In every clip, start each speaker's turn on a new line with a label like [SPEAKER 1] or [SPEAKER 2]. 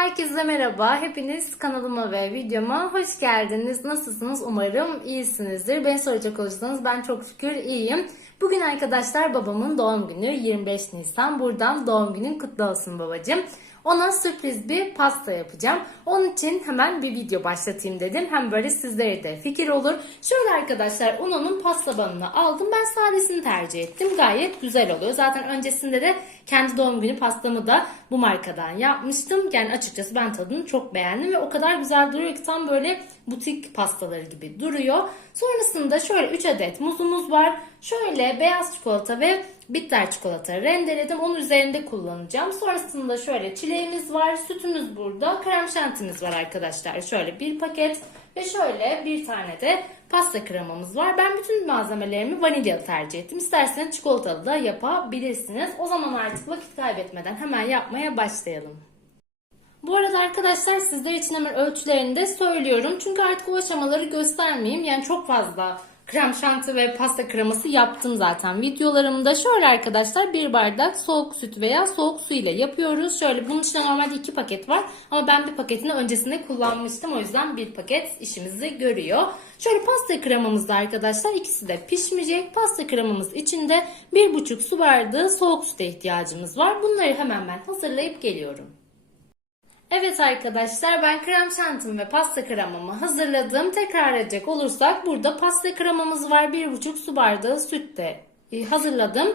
[SPEAKER 1] Herkese merhaba. Hepiniz kanalıma ve videoma hoş geldiniz. Nasılsınız? Umarım iyisinizdir. Beni soracak olursanız ben çok şükür iyiyim. Bugün arkadaşlar babamın doğum günü 25 Nisan. Buradan doğum günün kutlu olsun babacığım. Ona sürpriz bir pasta yapacağım. Onun için hemen bir video başlatayım dedim. Hem böyle sizlere de fikir olur. Şöyle arkadaşlar Uno'nun pasta banını aldım. Ben sadesini tercih ettim. Gayet güzel oluyor. Zaten öncesinde de kendi doğum günü pastamı da bu markadan yapmıştım. Yani açıkçası ben tadını çok beğendim ve o kadar güzel duruyor ki tam böyle butik pastaları gibi duruyor. Sonrasında şöyle 3 adet muzumuz var. Şöyle beyaz çikolata ve bitter çikolata rendeledim. Onun üzerinde kullanacağım. Sonrasında şöyle çileğimiz var. Sütümüz burada. Krem şantimiz var arkadaşlar. Şöyle bir paket ve şöyle bir tane de pasta kremamız var. Ben bütün malzemelerimi vanilyalı tercih ettim. İsterseniz çikolatalı da yapabilirsiniz. O zaman artık vakit kaybetmeden hemen yapmaya başlayalım. Bu arada arkadaşlar sizler için hemen ölçülerini de söylüyorum. Çünkü artık o aşamaları göstermeyeyim. Yani çok fazla krem şanti ve pasta kreması yaptım zaten videolarımda. Şöyle arkadaşlar bir bardak soğuk süt veya soğuk su ile yapıyoruz. Şöyle bunun içinde normalde iki paket var. Ama ben bir paketini öncesinde kullanmıştım. O yüzden bir paket işimizi görüyor. Şöyle pasta kremamızda arkadaşlar ikisi de pişmeyecek. Pasta kremamız içinde bir buçuk su bardağı soğuk süte ihtiyacımız var. Bunları hemen ben hazırlayıp geliyorum. Evet arkadaşlar ben krem şantım ve pasta kremamı hazırladım. Tekrar edecek olursak burada pasta kremamız var. 1,5 su bardağı süt de e, hazırladım.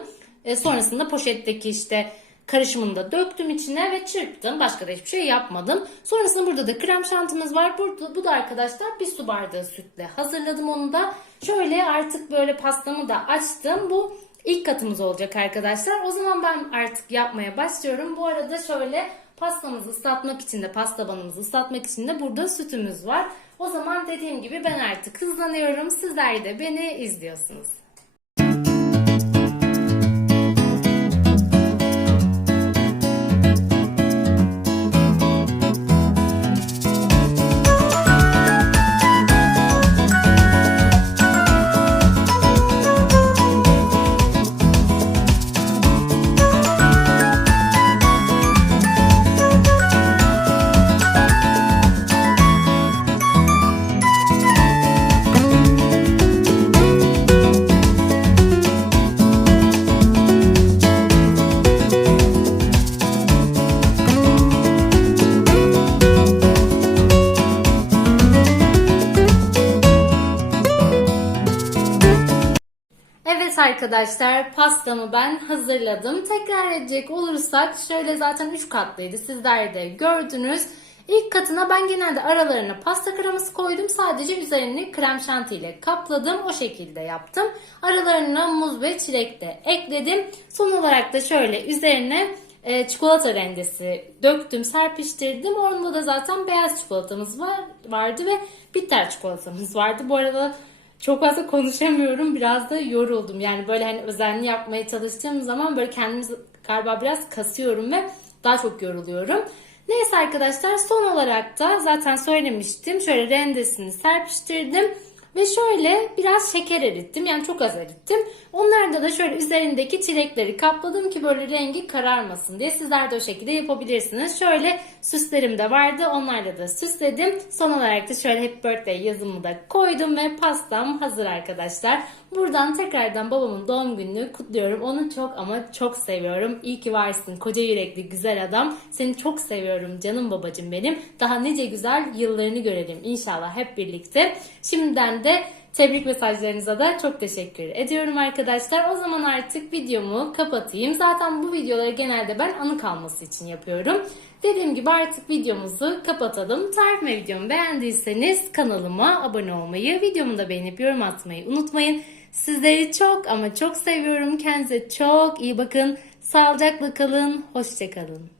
[SPEAKER 1] E, sonrasında poşetteki işte karışımını da döktüm içine ve çırptım. Başka da hiçbir şey yapmadım. Sonrasında burada da krem şantımız var. Burada, bu da arkadaşlar bir su bardağı sütle hazırladım onu da. Şöyle artık böyle pastamı da açtım. Bu ilk katımız olacak arkadaşlar. O zaman ben artık yapmaya başlıyorum. Bu arada şöyle pastamızı ıslatmak için de pasta banımızı ıslatmak için de burada sütümüz var. O zaman dediğim gibi ben artık hızlanıyorum. Sizler de beni izliyorsunuz. Evet arkadaşlar pastamı ben hazırladım. Tekrar edecek olursak şöyle zaten 3 katlıydı. Sizler de gördünüz. İlk katına ben genelde aralarına pasta kreması koydum. Sadece üzerini krem şanti ile kapladım. O şekilde yaptım. Aralarına muz ve çilek de ekledim. Son olarak da şöyle üzerine e, çikolata rendesi döktüm, serpiştirdim. Orada da zaten beyaz çikolatamız var vardı ve bitter çikolatamız vardı. Bu arada çok fazla konuşamıyorum. Biraz da yoruldum. Yani böyle hani özenli yapmaya çalıştığım zaman böyle kendimi galiba biraz kasıyorum ve daha çok yoruluyorum. Neyse arkadaşlar son olarak da zaten söylemiştim. Şöyle rendesini serpiştirdim. Ve şöyle biraz şeker erittim. Yani çok az erittim. Onlarda da şöyle üzerindeki çilekleri kapladım ki böyle rengi kararmasın diye. Sizler de o şekilde yapabilirsiniz. Şöyle süslerim de vardı. Onlarla da süsledim. Son olarak da şöyle Happy Birthday yazımı da koydum ve pastam hazır arkadaşlar. Buradan tekrardan babamın doğum gününü kutluyorum. Onu çok ama çok seviyorum. İyi ki varsın koca yürekli güzel adam. Seni çok seviyorum canım babacım benim. Daha nice güzel yıllarını görelim inşallah hep birlikte. Şimdiden de Tebrik mesajlarınıza da çok teşekkür ediyorum arkadaşlar. O zaman artık videomu kapatayım. Zaten bu videoları genelde ben anı kalması için yapıyorum. Dediğim gibi artık videomuzu kapatalım. Tarif ve videomu beğendiyseniz kanalıma abone olmayı, videomu da beğenip yorum atmayı unutmayın. Sizleri çok ama çok seviyorum. Kendinize çok iyi bakın. Sağlıcakla kalın. Hoşçakalın.